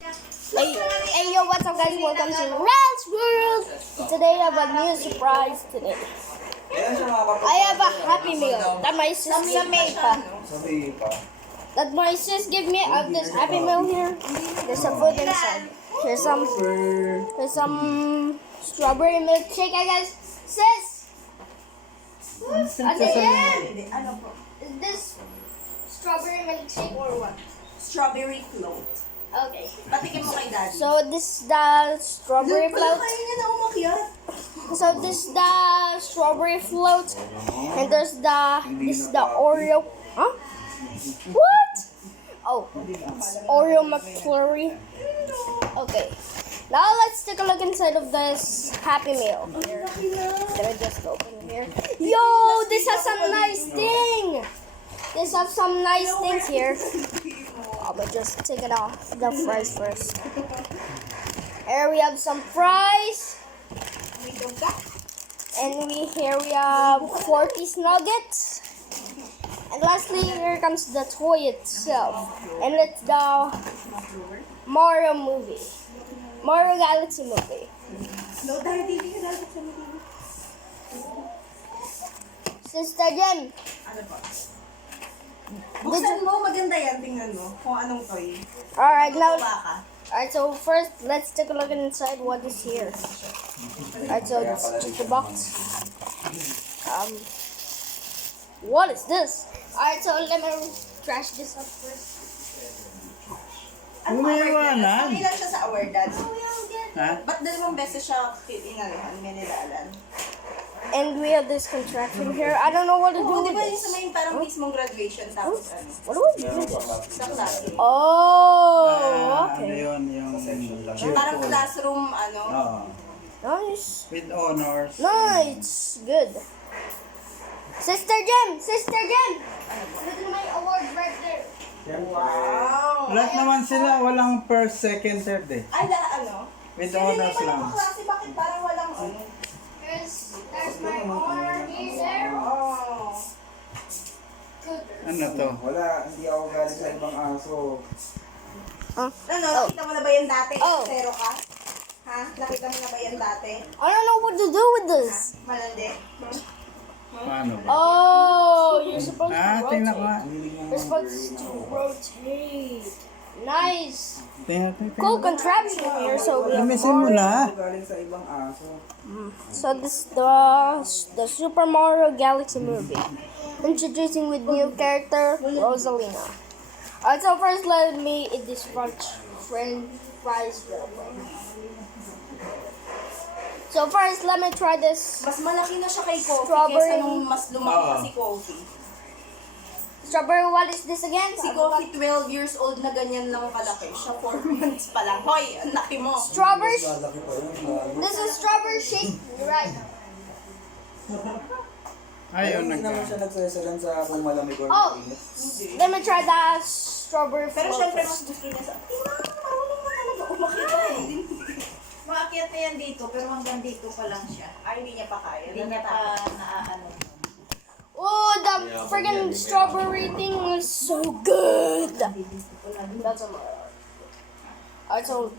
Hey yo, what's up guys? Welcome to Ral's World. Today I have a new surprise today. I have a Happy Meal that my sis made. That my sis gave me of this Happy Meal here. There's some food inside. Here's some strawberry milkshake, I guess. Sis! Again! Is this strawberry milkshake or what? Strawberry float. Okay. Patikin mo kay Daddy. So this is the strawberry float. Kaya niya na umakyat. So this is the strawberry float, and this is the Oreo. Huh? What? Oh, it's Oreo McFlurry. Okay. Now let's take a look inside of this Happy Meal. Can I just open here? Yo, this has some nice thing. This has some nice things here. I'm gonna just take it off the fries first. Here we have some fries. And here we have 40 nuggets. And lastly, here comes the toy itself. And it's the Mario movie. Mario Galaxy movie. No, Daddy, hindi ka dapat sa mga. Sister Jen. Ano ba? Buksan mo, maganda yan. Tingnan mo kung anong toy. Alright, now. Baka. Alright, so first, let's take a look inside what is here. Alright, so it's just a box. What is this? Alright, so let me trash this up first. Ano award Umiiwanan. niya? Ilan siya sa award, Dad? Ha? Ba't dalawang beses siya minidalan? And we have this contraction here. I don't know what to do Oo, di with ba yung sa this. may parang mismong graduation tapos ano? What do I do with this? Sa classroom. Oh, Ano okay. yun, yung Parang cheerful. classroom, ano? Oo. Nice. With honors. Nice. Good. Sister Jem! Sister Jem! Look at my award right there. Wow! Lahat naman sila, walang first, second, third eh. Ay, ano? With Hindi honors pa lang. lang klase, bakit parang walang ano? There's my honor here. Oh. Good. Ano to? Wala, hindi ako galing sa ibang aso. Huh? Ano, nakita mo na ba yan dati? Oh. Zero ka? Ha? Nakita mo na ba yan dati? I don't know what to do with this. Malandi? Paano ba? Oh, you're supposed to Tingnan ko nga. rotate. You're supposed to rotate. Nice. Tingnan ko. Cool contraption here. So we have Lamisin mo na. Ako galing sa ibang aso. So this is the Super Mario Galaxy movie, introducing with new character Rosalina. Alright, so first let me eat this french fries real quick. So first let me try this Mas malaki na siya kay Kofi Strawberry. kaysa nung mas lumaki pa Oo. si Kofi. strawberry. What is this again? Si Kofi 12 years old na ganyan lang kalaki. Siya 4 months pa lang. Hoy, ang laki mo. Strawberry. Malaki pa yun. lalo. This is strawberry shake. You're right. Ayun, Hindi naman siya nagsasalan sa kung malamig or Oh. mainit. Let me try the strawberry Pero float syempre mas first. gusto niya sa... Marunong na talaga umakita eh. Maakyat na yan dito, pero hanggang dito pa lang siya. Ay, hindi niya pa kaya. Hindi niya pa naaano. Oh, the friggin' strawberry thing is so good. That's a lot. Alright, so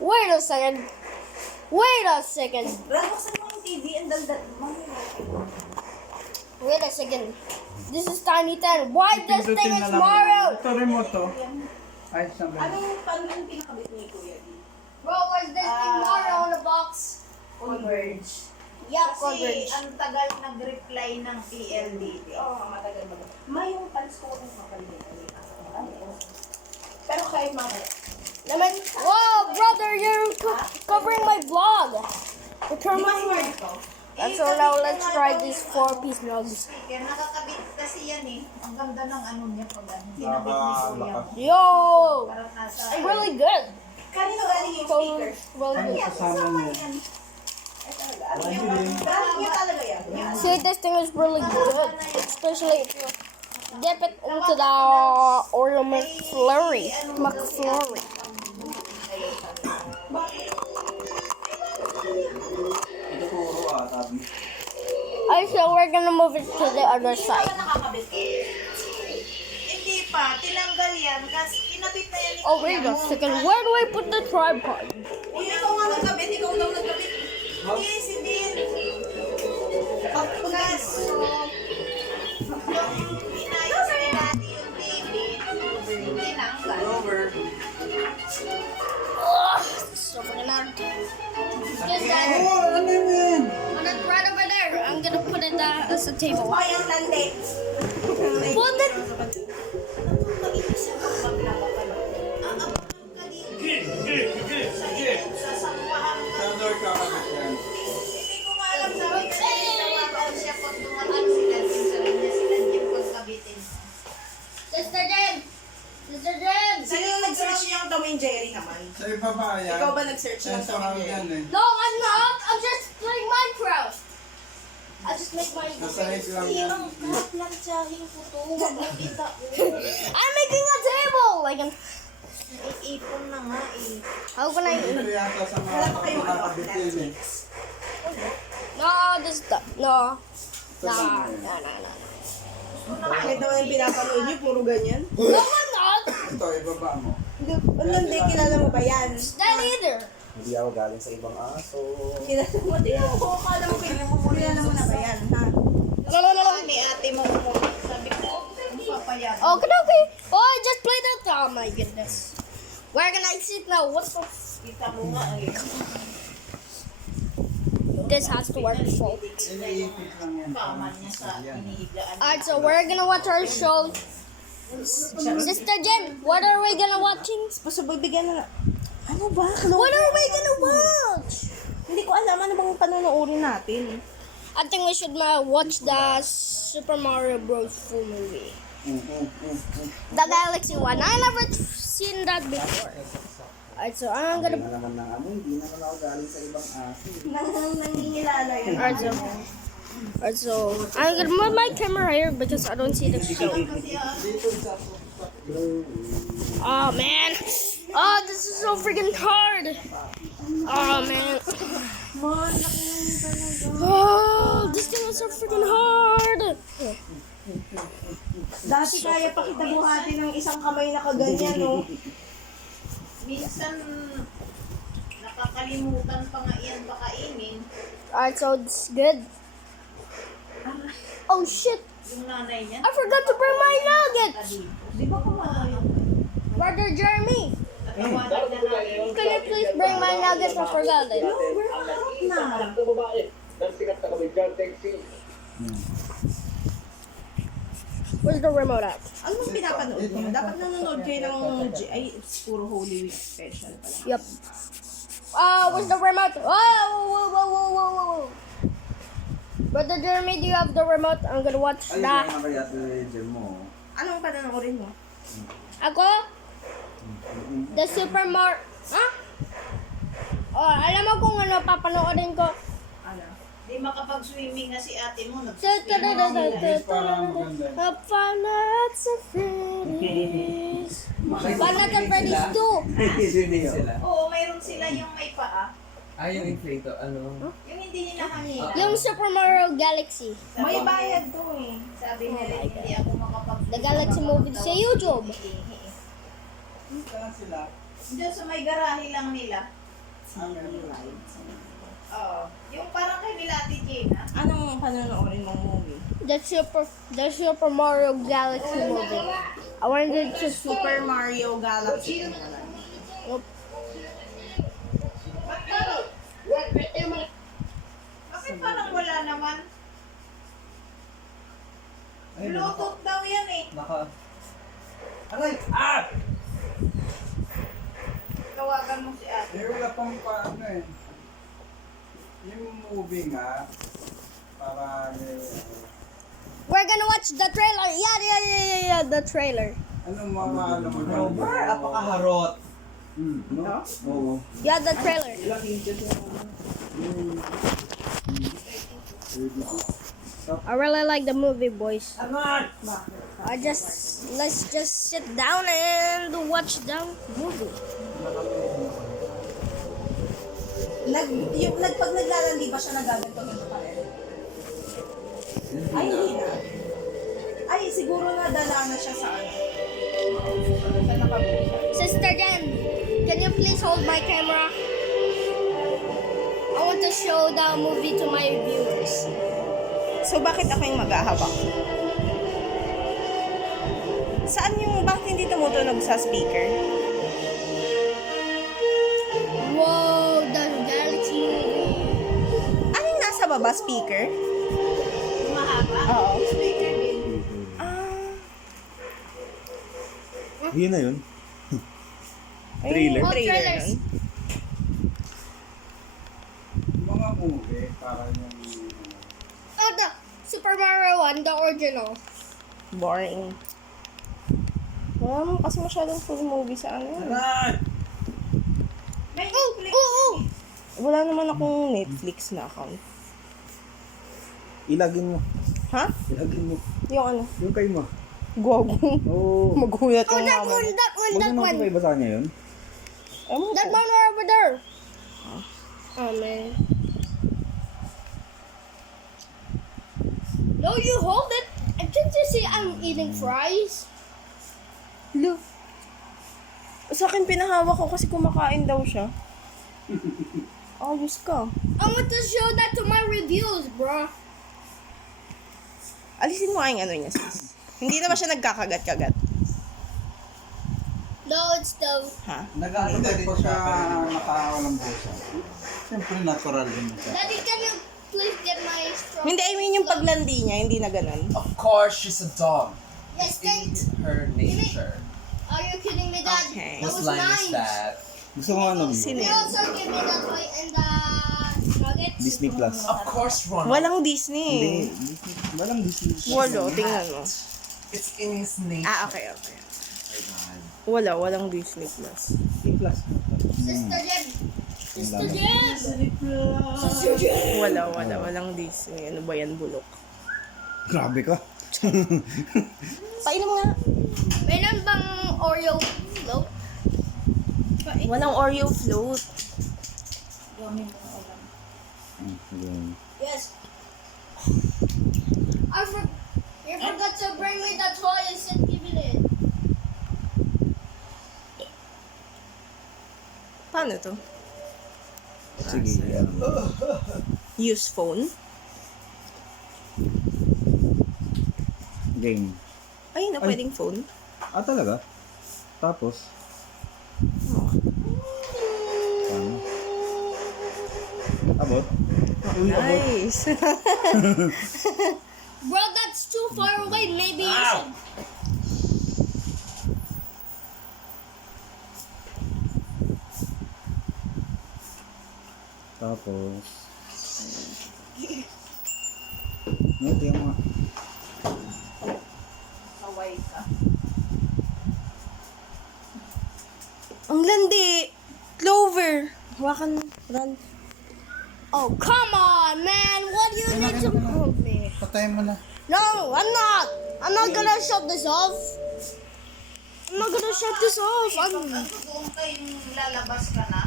wait a second. Wait a second. Raksan mo yung TV and daldal. Wait a second. This is Tiny 10. Why this thing Pindutin is na lang. Mario? Ito remote to. Ay, sabi. Ano yung paano yung pinakabit ni Kuya D? Bro, where's this thing Mario in the box? Converge. Yeah, Kasi coverage. ang tagal nag-reply ng PLDT. Oo, matagal ba? May yung pals ko kung makalimutan. Pero kahit mga... Naman, whoa, brother, you're covering my vlog. Return Di ba my smart ko? And so now let's try these 4-piece nuggets. Kaya nakakabit kasi yan eh. Ang ganda ng ano niya pag ano, sinabit ni Kuya. Yo, Parang nasa... it's really good. Kanino galing yung So, speaker? really Ano good. kasama niya? Ay, talaga. Ano yung brand niya talaga yan? Yan. See, this thing is really good, especially if you dip it into the Oreo McFlurry. Ito puro sabi. Alright, so we're gonna move it to the other side. Nakakabit ko. Hindi pa. yan. Kasi inabit na yan ni Oh, wait a second. Where do I put the tripod? Ikaw nga nagkabit, ikaw daw nagkabit. Hindi, si Din. Pagpugas. Yung inayos ni Daddy yung TV, tinanggal. Over. So we're gonna get that. Oh, ano yun? Put it right over there. I'm gonna put it as a table. Ay, ang landi. Put it. Saan daw kakabit yan? Hindi ko nga alam sa akin kasi tinawagan siya pag dumating sila din sa kanya sila din pagkabitin. Sister Jen. Sister Jen. Sino yung nag-search niyang Tom and Jerry naman? Sa iba ba yan? Ikaw ba nag-search ng Tom and Sensual Jerry? yan eh. No, I'm not. I'm just playing Minecraft. I just make Minecraft. Nasahig lang yan. Plantsahin ko to. Huwag mo kita. I'm making a table. Like, Ipon na nga eh. how can I? Ito yata sa mga Wala pa kayong ano, kakabit yun eh. No, this stuff. No. Ito lang No, eh. no. Kahit naman yung pinapanood niyo, puro ganyan. No, I'm not. Ito, ibaba mo. Ang landi, kilala mo ba yan? That either. Hindi ako galing sa ibang aso. Kilala mo din ako. Akala mo kilala mo na ba yan, ha? No, no, no, no. Ni ate mo sabi ko, ang papayag. Okay, okay. Oh, I just played it. Oh my goodness. Where can I sit now? What the? Kita mo nga eh. This has to work. So. Iniipit lang yan. Paman niya sa inihigaan. Alright, so we're gonna watch our show. Sister Jen, what are we gonna watching? Basta bibigyan na. Ano ba? What are we gonna watch? Hindi ko alam ano bang panonoodin natin. I think we should watch the Super Mario Bros. Full movie. The Galaxy one. I never seen that before. Alright, so I'm Hindi gonna. na naman ng amoy. Hindi naman ako galing sa ibang aso. Nangingilala yun. Alright, so I'm gonna move my camera here because I don't see the show. Oh man. Oh, this is so freaking hard. Oh man. Oh, this thing is so freaking hard. Dati kaya pa kita buhati ng isang kamay na kaganyan, no? Minsan, nakakalimutan pa nga yan pakainin. Alright, so it's good. Oh shit! Yung nanay niya. I forgot to bring my nuggets. Di ba kumain? Brother Jeremy, Tatawanan na natin. can you please bring my nuggets? I forgot it. Na. Where's the remote at? Ano bang pinapanood niyo? Dapat nanonood kayo ng ay, puro Holy Week special pala. Yep. Where's the remote? Whoa. Brother Jeremy, do you have the remote? I'm gonna watch Ay, that. yung kaya sa mo. Anong panonoodin mo? Ako? The Super Mario... Huh? Oh, alam mo kung ano papanoodin ko? Ano? Di makapag-swimming na si ate mo. Finance of Freddy's. Finance of Freddy's 2. Sila. Oo, mayroon sila yung may paa. Yung inflator, ano? Yung hindi nila hangin. Yung Super Mario Galaxy. May bayad to eh. Sabi nila, hindi ako makapag The Galaxy movie sa YouTube. Saan sila? Doon sa may garahe lang nila. Amen. Oo. Yung parang kay nila ate Gina. Anong panonoodin mong movie? The Super Mario Galaxy movie. I wanted to Super Mario Galaxy. Bakit parang wala naman? Ay, Bluetooth daw yan eh. Naka... Aray! Ah! Tawagan mo si ate. Eh, wala pang paano eh. Yung movie nga, para We're gonna watch the trailer. Yeah, the trailer. ano ano mo ba? Robert, apakaharot. No? Oo. Yeah, the trailer. Ilang inches yung... I really like the movie, boys. Aman! Let's just sit down and watch the movie. Pag naglalandi ba siya nagaganto pa rin? Ay, hindi na. Ay, siguro nadala na siya sa ano. Sister Jen, can you please hold my camera? I want to show the movie to my viewers. So, bakit ako yung maghahawak? Saan yung, bakit hindi tumutunog sa speaker? Whoa, the Galaxy movie. Anong nasa baba, speaker? Mahaba. Oo. Speaker din. Yun na yun. Ayun, Trailer? yung trailer Trailers. nun. Mga movie, parang yung... Oh, the Super Mario 1, the original. Boring. Wala naman kasi masyadong full movie sa ano. May Oh, Netflix. oh, oh. Wala naman akong Netflix na account. Ilagin mo. Ha? Ilagin mo. Yung ano? Yung kay mo. Gogo. Oo. Magulat Oh, yung that mama. one, that one, Huwag that mo one. naman iba sa kanya yun. Ewan That ko. one over there. Oh, man. No, you hold it. And can't you see I'm eating fries? Look. Sa akin pinahawak ko kasi kumakain daw siya. Ayos ka. I want to show that to my reviews, bro. Alisin mo nga yung ano niya, sis. Hindi naman siya nagkakagat-kagat. No, it's the... Ha? Nag-ano Hindi, ka din pagka siya. pero- nakawalang busa. Siyempre, natural din siya. Daddy, can you please get my straw? Hindi, I mean yung paglandi niya, hindi na ganun. Of course, she's a dog. Yes, In thanks. her nature. Are you kidding me, Dad? Okay. That Whose was line is mine. that? Gusto mo ano? Sino They yun? also give me the toy and the nuggets. Disney Plus. Of course, Ronald. Walang Hindi. Disney. Disney. Walang Disney. Walo, tingnan mo. It's in his nature. Ah, okay, okay. My God. Walang Disney Plus. Disney Plus. Sister Jen. Sister Wala. Jen. Sister Jen. Walang Disney. Ano ba yan, bulok? Grabe ka. Painom nga. Meron bang Oreo float? Walang Oreo float. Ganun. Yes. You forgot to bring me the toy and said give it. Paano to? Sige. Use phone? Game. Ay, na Ay. pwedeng phone? Ah, talaga? Tapos? Ano? Abot? Nice. Bro, that's too far away. Maybe you should. Tapos? No, tingnan mo. Kaway ka. Ang landi. Clover. Hawakan mo. Run. Oh, come on, man. What do you need to hold me? Patayin mo na. No, I'm not. I'm not gonna shut this off. I'm not gonna shut this off. Pag natutuon kayong lalabas ka na,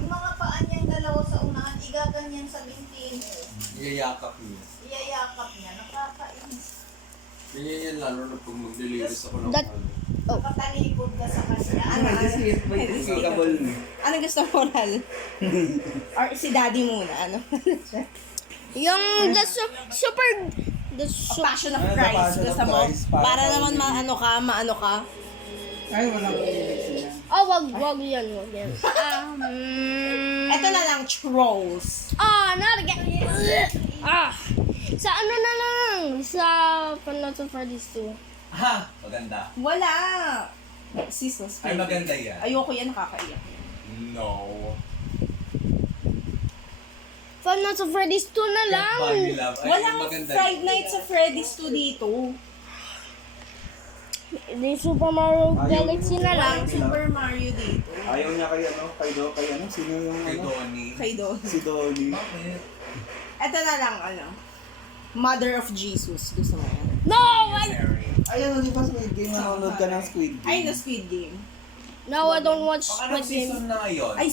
yung mga paa niyang dalawa sa unahan, igaganyan sa binti mo. Iyayakap niya. Iyayakap niya. Nakakainis. Ganyan yan lalo na pag mag-deliveries ako ng That- ano. Nakatalikod ka sa kanya. Ano gusto mo, Ral? Or si daddy muna, ano? Yung super. The A super. passion of Ay, the Christ. passion of Gusto mo? Christ. Para naman maano ka. Ay, walang kilig siya. Oh, wag yan. Ito na lang, trolls. Not again. Sa ano na lang? Sa Panoto Freddy's 2. Ha! Maganda. Wala. Sis, no, Ay, maganda yan. Ayoko yan, nakakaiyak. No. Panoto Freddy's 2 na lang. Bunny Love. Ay, Walang maganda Friday yan. Night sa Freddy's 2 dito. Di Super Mario Galaxy na lang. Walang Super Mario dito. Ayaw niya kay ano? Kay ano? Sino yung Kay ano? Donnie. Kay Don. Si Dolly. Bakit? Ito na lang, ano. Mother of Jesus. Gusto mo yan? No, Mary. Ay, ano, di ba Squid Game? Nanonood ka ng Squid Game? Ay, na Squid Game. No, I don't watch Anong Squid Game. season na ngayon? Ay,